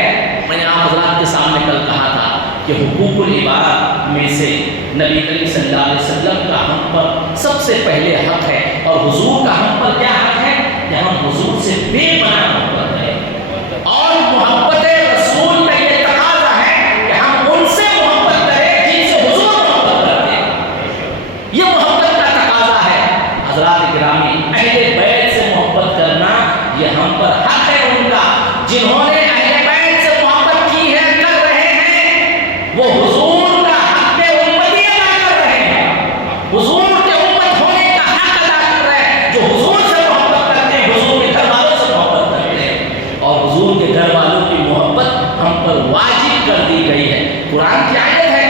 میں نے آپ حضرات کے سامنے کل کہا تھا کہ حقوق العباد میں سے نبی کریم صلی اللہ علیہ وسلم کا ہم پر سب سے پہلے حق ہے، اور حضور کا ہم پر کیا حق ہے کہ ہم حضور سے بے پناہ محبت کریں، اور محبت رسول کا یہ تقاضا ہے کہ ہم ان سے محبت کریں جن سے حضور محبت کرتے ہیں۔ یہ محبت کا تقاضا ہے۔ حضرات گرامی، اہل بیت سے محبت کرنا یہ ہم پر حق ہے ان کا، جنہوں نے اہل بیت سے محبت کی ہے، کر رہے ہیں، وہ حضور کا حق امتی ادا کر رہے ہیں، حضور کے امت ہونے کا حق ادا کر رہے ہیں، جو حضور سے محبت کرتے ہیں، حضور کے گھر والوں سے محبت کرتے ہیں، اور حضور کے گھر والوں کی محبت ہم پر واجب کر دی گئی ہے۔ قرآن کی آیت ہے،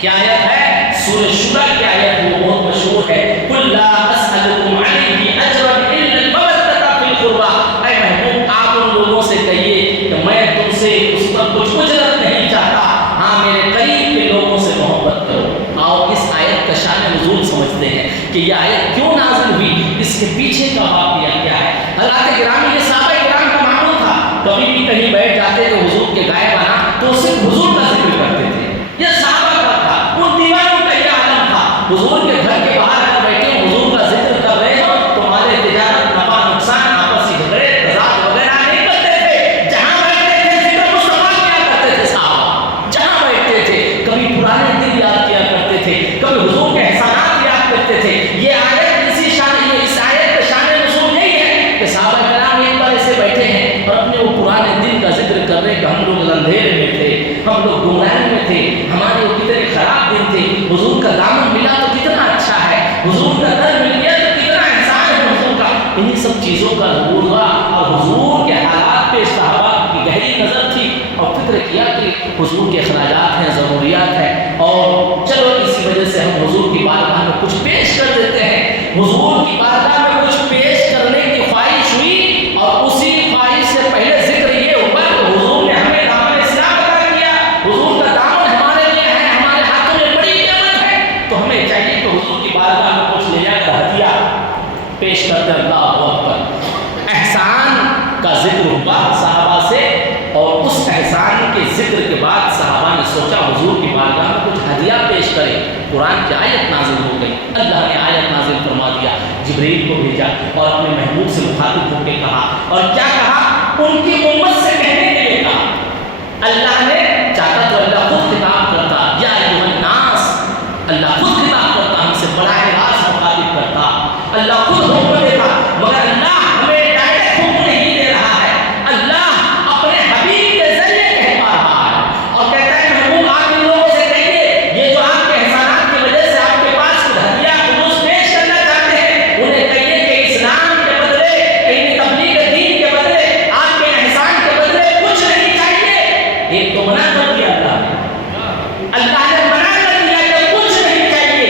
کیا آیت ہے؟ سورہ شورى کی آیت، وہ بہت مشہور ہے، قُلْ لَا أَسْأَلُكُمْ عَلَيْهِ أَجْرًا إِلَّا الْمَوَدَّةَ فِي الْقُرْبَىٰ۔ اے محبوب آپ ان لوگوں سے کہیے کہ میں تم سے اس پر کچھ اجرت نہیں چاہتا، ہاں میرے قریب کے لوگوں سے محبت کرو۔ آؤ اس آیت کا شان نزول سمجھتے ہیں کہ یہ آیت کیوں نازل ہوئی، اس کے پیچھے کا واقعہ کیا ہے۔ حضرات گرامی، یہ صحابہ کرام کا معمول تھا، کبھی بھی کہیں بیٹھ جاتے تو حضور کے غائب آنا تو صرف حضور کا ذکر کرتے تھے۔ یہ صحابہ کا تھا، ان دیوانوں کا یہ عالم تھا، حضور کے گھر کے باہر اگر بیٹھے حضور کا ذکر کر رہے ہو، تمہارے تجارت نفع نقصان آپسی جھگڑے تضاد وغیرہ نہیں کرتے تھے، جہاں بیٹھتے تھے ذکر مصطفیٰ کیا کرتے تھے صحابہ، جہاں بیٹھتے تھے کبھی پرانے دن یاد کیا کرتے تھے، کبھی حضور کے احسانات یاد کرتے تھے۔ یہ آیت اس آیت کا شان نزول یہی ہے کہ صحابہ کرام ایک بار ایسے بیٹھے ہیں اور اپنے وہ پرانے دن کا ذکر کر رہے کہ ہم لوگ اندھیرے میں تھے، ہم لوگ گمراہی میں تھے، ہمارے وہ کتنے خراب دن تھے، حضور کا دامن ملا تو کتنا اچھا ہے، حضور کا در مل گیا تو کتنا احسان ہے حضور کا۔ انہی سب چیزوں کا ظہور ہوا اور حضور کے حالات پہ صحابہ کی گہری نظر تھی اور فکر کیا کہ حضور کے اخراجات ہیں، ضروریات ہیں، اور چلو اسی وجہ سے ہم حضور کی بارگاہ میں کچھ پیش کر دیتے ہیں۔ حضور کی بارگاہ میں کچھ پیش کرنے کی خواہش ہوئی اور اسی خواہش کا ذکر ہوا صحابہ سے، اور اس احسان کے ذکر کے بعد صحابہ نے سوچا حضور کی بارگاہ میں کچھ ہدیہ پیش کرے۔ قرآن کی آیت نازل ہو گئی، اللہ نے آیت نازل فرما دیا، جبرائیل کو بھیجا اور اپنے محبوب سے مخاطب ہو کے کہا، اور کیا کہا؟ ان کی امت سے کہنے کے لیے کہا۔ اللہ نے چاہتا تو اللہ خود خطاب کرتا، یا ایھا الناس، اللہ خود خطاب کرتا، ہم سے براہ راست مخاطب کرتا، اللہ خود حکم دیتا، مگر اللہ ہمیں ڈائریکٹ حکم نہیں دے رہا ہے، اللہ اپنے حبیب کے ذریعے کہوا رہا ہے اور کہتا ہے محبوب آپ ان لوگوں سے کہیے، یہ جو آپ کے احسانات کی وجہ سے آپ کے پاس ہدیہ خلوص پیش کرنا چاہتے ہیں، انہیں کہیے کہ اسلام کے بدلے، کہیں تبلیغ دین کے بدلے، آپ کے احسان کے بدلے کچھ نہیں چاہیے۔ ایک تو منع کر دیا اللہ نے منع کر دیا کہ کچھ نہیں چاہیے،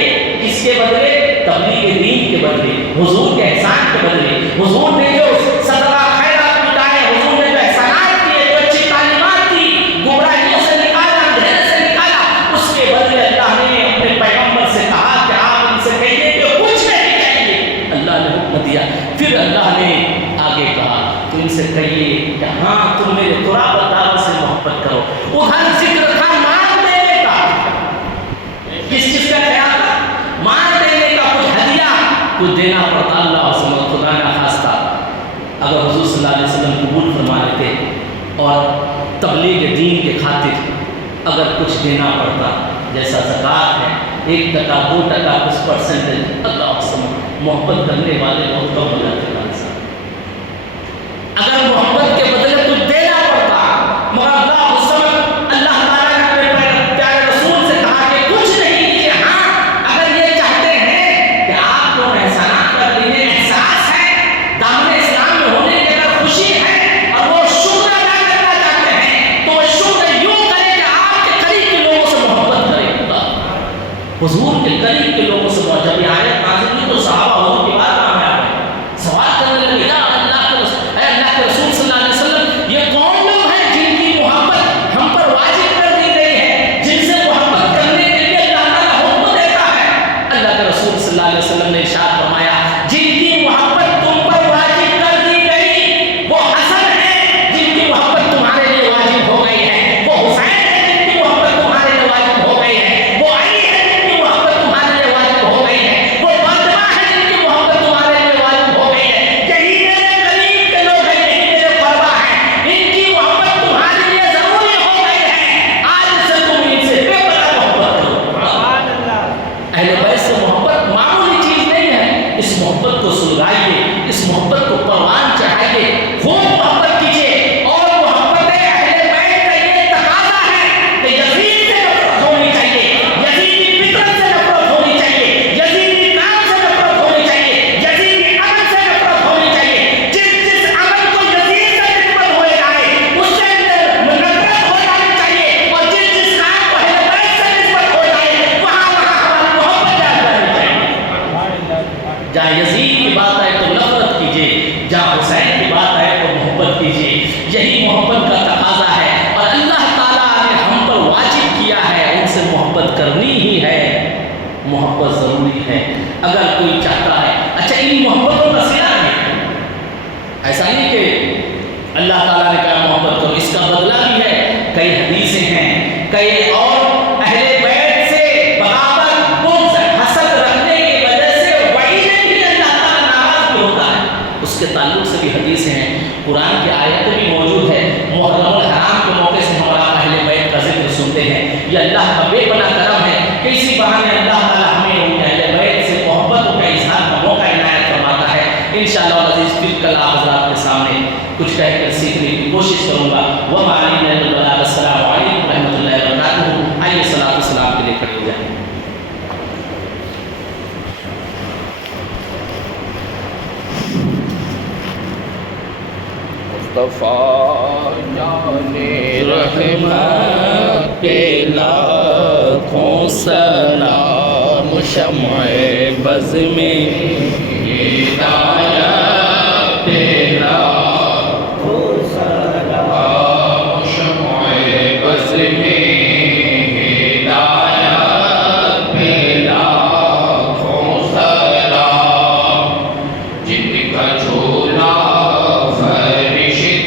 اس کے بدلے تبلیغ دین کے بدلے، حضور کے احسان کے بدلے، حضور نے جو صدقہ خیرات مٹائے، حضور نے جو احسانات کیے، جو اچھی تعلیمات دی، گمراہیوں سے نکالا، اندھیرے سے نکالا، اس کے بدلے اللہ نے اپنے پیغمبر سے کہا کہ آپ ان سے کہیے کہ کچھ نہیں چاہیے۔ اللہ نے حکم دیا، پھر اللہ نے آگے کہا تو ان سے کہیے کہ ہاں تم میرے قرابت داروں سے محبت کرو۔ ادھر ذکر تھا مال دینے کا، کس چیز کا خیال تھا؟ مال دینے کا، کچھ ہدیہ کچھ دینا پڑتا اللہ سے، خدا نہ خواستہ اگر حضور صلی اللہ علیہ وسلم قبول فرما لیتے اور تبلیغ دین کے خاطر اگر کچھ دینا پڑتا، جیسا زکوٰۃ ہے 1%، 2%، کچھ پرسنٹیج، اللہ سے محبت کرنے والے بہت کم ہو جاتے ہیں۔ اگر محبت کے بدلے کچھ دینا پڑتا، مگر اللہ اس وقت اللہ تعالیٰ نے اپنے پیارے رسول سے کہا کہ کچھ نہیں دیجیے، ہاں اگر یہ چاہتے ہیں کہ آپ کو احسانات کا انہیں احساس ہے، دامن اسلام میں ہونے کی اگر خوشی ہے اور وہ شکر ادا کرنا چاہتے ہیں، تو وہ شکر یوں کریں کہ آپ کے قریب کے لوگوں سے محبت کریں۔ حضور کے قریب کے لوگوں سے محبت، جب یہ آیت نازل ہوئی تو صحابہ حضور کی بات کہاں آ گئے، سوال کرنے لگے، یا اللہ کے رسول صلی اللہ علیہ وسلم، یہ کون لوگ ہیں جن کی محبت ہم پر واجب کر دی گئی ہے، جن سے محبت کرنے کے لیے اللہ تعالیٰ حکم دیتا ہے؟ اللہ کے رسول صلی اللہ علیہ وسلم نے ارشاد فرمایا، جن کی محبت تم پر واجب کر دی گئی وہ حسن ہے، جن کی محبت تمہارے لیے واجب ہو گئی ہے، وہ حسین ہے جن کی محبت تمہارے لیے واجب ہو گئی ہے، وہ علی ہے جن کی محبت تمہارے لیے واجب ہو گئی ہے، وہ فاطمہ ہے جن کی محبت تمہارے لیے واجب ہو گئی ہے، یہی میرے قریب کے لوگ ہیں، یہی میرے قربا ہیں، ان کی محبت تمہارے لیے ضروری ہو گئی ہے، آج سے تم ان سے بے پناہ محبت کرو۔ اہل بیت سے محبت معمولی چیز نہیں ہے، اس محبت کو سلگائیے، اس محبت کو پروان چڑھائیے، خوب محبت کیجیے، اور محبت اہل بیت کا یہ تقاضا ہے کہ یزید سے نفرت ہونی چاہیے، یزیدی فطرت سے نفرت ہونی چاہیے، یزیدی کام سے نفرت ہونی چاہیے، یزیدی عمل سے نفرت ہونی چاہیے، جس عمل کو یزید سے نسبت ہو جائے اس سے نفرت ہو جانی چاہیے، اور جس کام کو اہل بیت سے نسبت ہو جائے وہاں ہماری محبت جا جانی چاہیے۔ جہاں یزید کی بات آئے تو نفرت کیجیے، جہاں حسین کی بات آئے تو محبت کیجیے، یہی محبت کا تقاضا ہے، اور اللہ تعالیٰ نے ہم پر واجب کیا ہے، ان سے محبت کرنی ہی ہے، محبت ضروری ہے۔ اگر کوئی چاہتا ہے، اچھا ان محبتوں کا صلہ ہے، ایسا نہیں کہ اللہ تعالیٰ نے کہا محبت کرو، اس کا بدلہ بھی ہے، کئی حدیثیں ہیں، کئی اور اہل بیت سے بغاوت، بغض، حسد رکھنے کی وجہ سے وعیدیں بھی اللہ تعالیٰ ناراض بھی ہوتا ہے، اس کے تعلق سے بھی حدیثیں ہیں، قرآن کی آیتیں بھی موجود ہے، محرم الحرام کے موقع سے ہمارا اہل بیت کا ذکر سنتے ہیں، یہ اللہ کا بے پناہ کرم ہے کہ اسی بہانے اللہ تعالیٰ ہمیں ان اہل بیت سے محبتوں کا اظہار کا موقع عنایت فرماتا ہے۔ انشاءاللہ العزیز پھر کل آپ حضرات کے سامنے کچھ کہہ کر سیکھنے کی کوشش کروں گا۔ وما علینا الا البلاغ۔ السلام علیکم ورحمۃ اللہ وبرکاتہ۔ آئیے صلاۃ و سلام کے لیے کھڑے ہو جائیں۔ مصطفیٰ جان رحمت کے لاکھوں سلام، شمع بز میں ہدایت تیرا سلام، شمع بز میں ہدایت تیرا سلام، جن کا جھولا فرشتے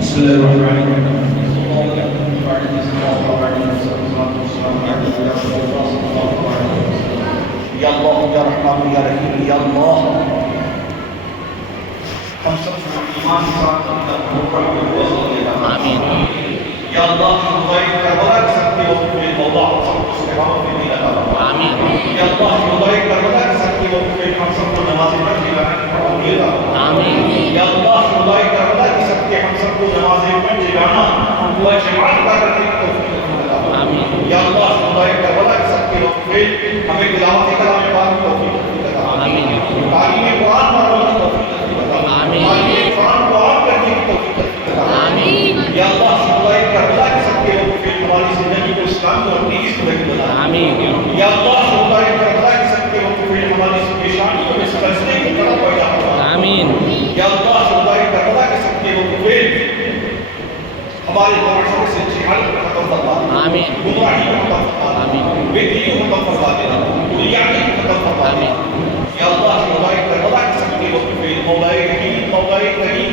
بسم الله الرحمن الرحيم. یا اللہ یا رحمان یا رحیم یا اللہ ہم سب کو ایمان کے ساتھ آمین یا اللہ شہدائے کربلا کے سب کے وقت میں مولا ہم سب کو استقامت میں دین عطا فرما. آمین یا اللہ شہدائے کربلا کے سب کے وقت میں ہم سب کو نماز پڑھ کے عطا فرما. آمین یا اللہ شہدائے کربلا کے سب کے ہم سب کو نماز پڑھ جگانا و جماعت کا کرنے کی توفیق عطا فرما. آمین یا اللہ شہدائے کربلا کے سب کے وقت میں ہمیں تلاوت کلام پاک کی توفیق عطا فرما. آمین تعلیم قرآن پڑھنے کی توفیق عطا فرما. آمین. تعلیم قرآن کو عام کرنے کی توفیق عطا فرما. آمین یا اللہ شہدائے کربلا کے سب کے وقت میں ہماری زندگی کو اسلام کو اپنی اس زندگی بنا. آمین یا اللہ شہدائے کربلا کے سب کے وقت میں ہماری پیشانی کو اس فیصلے کی طرف پیدا فرما. آمین یا اللہ شہدائے کربلا کے سب کے وقت میں ہمارے معاشرے سے جہالت کو ختم فرما. آمین گمراہی کو ختم فرما. آمین بے دینی کو ختم فرما دینا. دنیاوی کو ختم فرما دینا. یا اللہ شہدائے کربلا کے سب کے وقت میں مولا کریم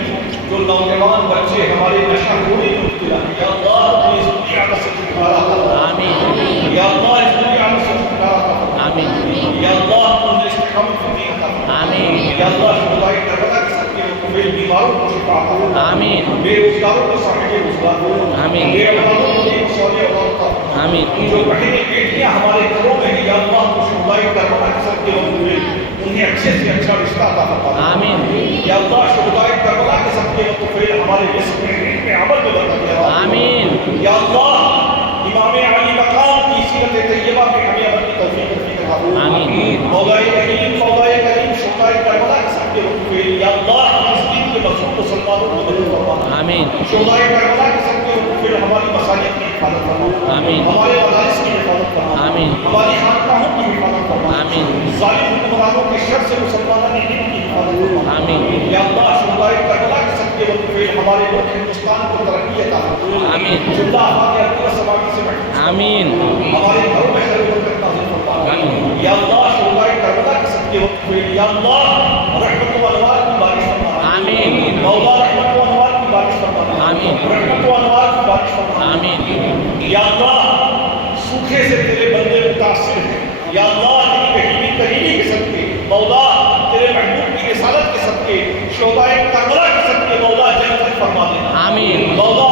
جو نوجوان بچے ہمارے نشہ خوری میں مبتلا ہیں یا اللہ اپنی اس دنیا سے چھٹکارا فرما. آمین یا اللہ اس دنیا سے چھٹکارا فرما. آمین یا اللہ انہیں استقامت کی دین عطا فرما. آمین یا اللہ شہدائے کربلا کے سب کے وقت میں بیماروں کو شفا عطا فرما. آمین بے روزگاروں کو صاحب روزگار فرما. آمین. بے اولادوں کو نیک صالح اولاد عطا فرما. آمین جو بہنیں بیٹیاں ہمارے گھروں میں ہیں یا اللہ کو شہدائے کربلا کے سب کے وقت میں انہیں اچھے سے اچھا رشتہ عطا فرما. آمین یا اللہ شہدائے کربلا کے سب کے وقت میں ہمارے جسم میں عمل میں برکت دے. آمین یا اللہ امام علی مقام کی سیرت طیبہ پہ ہمیں عمل کی توفیق عطا فرما. آمین. مولا کریم شہدائے کربلا کے سب کے وقت میں یا اللہ فلسطین کے مظلوم مسلمانوں کو مدد فرما. آمین شہدائے کربلا کے سب کے وقت میں ہماری مساجد کی حفاظت فرما. آمین. ہمارے مدارس کی حفاظت فرما. آمین. ہماری خانقاہوں کی حفاظت فرما. آمین. ظالم حکمرانوں کے شر سے مسلمانوں نے دین کی حفاظت فرما. آمین. یا اللہ شہدائے کربلا کے سب کے وقت میں ہمارے ملک ہندوستان کو ترقی عطا فرما. آمین. جملہ آباد عقیدہ سماجی سے محفوظ. آمین ہمارے گھروں میں خیر و برکت نازل فرما. آمین. یا اللہ شہدائے کربلا کے سب کے وقت میں یا اللہ رحمت و انوار کی بارش فرما. آمین. مولا رحمت و انوار کی بارش فرما. آمین. رحمت و انوار کی بارش فرما. آمین یا اللہ سوکھے سے تیرے بندے متاثر ہیں. یا اللہ تیری کریمی کے صدقے مولا تیرے محبوب کی رسالت کے صدقے شہدائے کربلا کے صدقے مولا جنت فرما دینا. آمین. مولا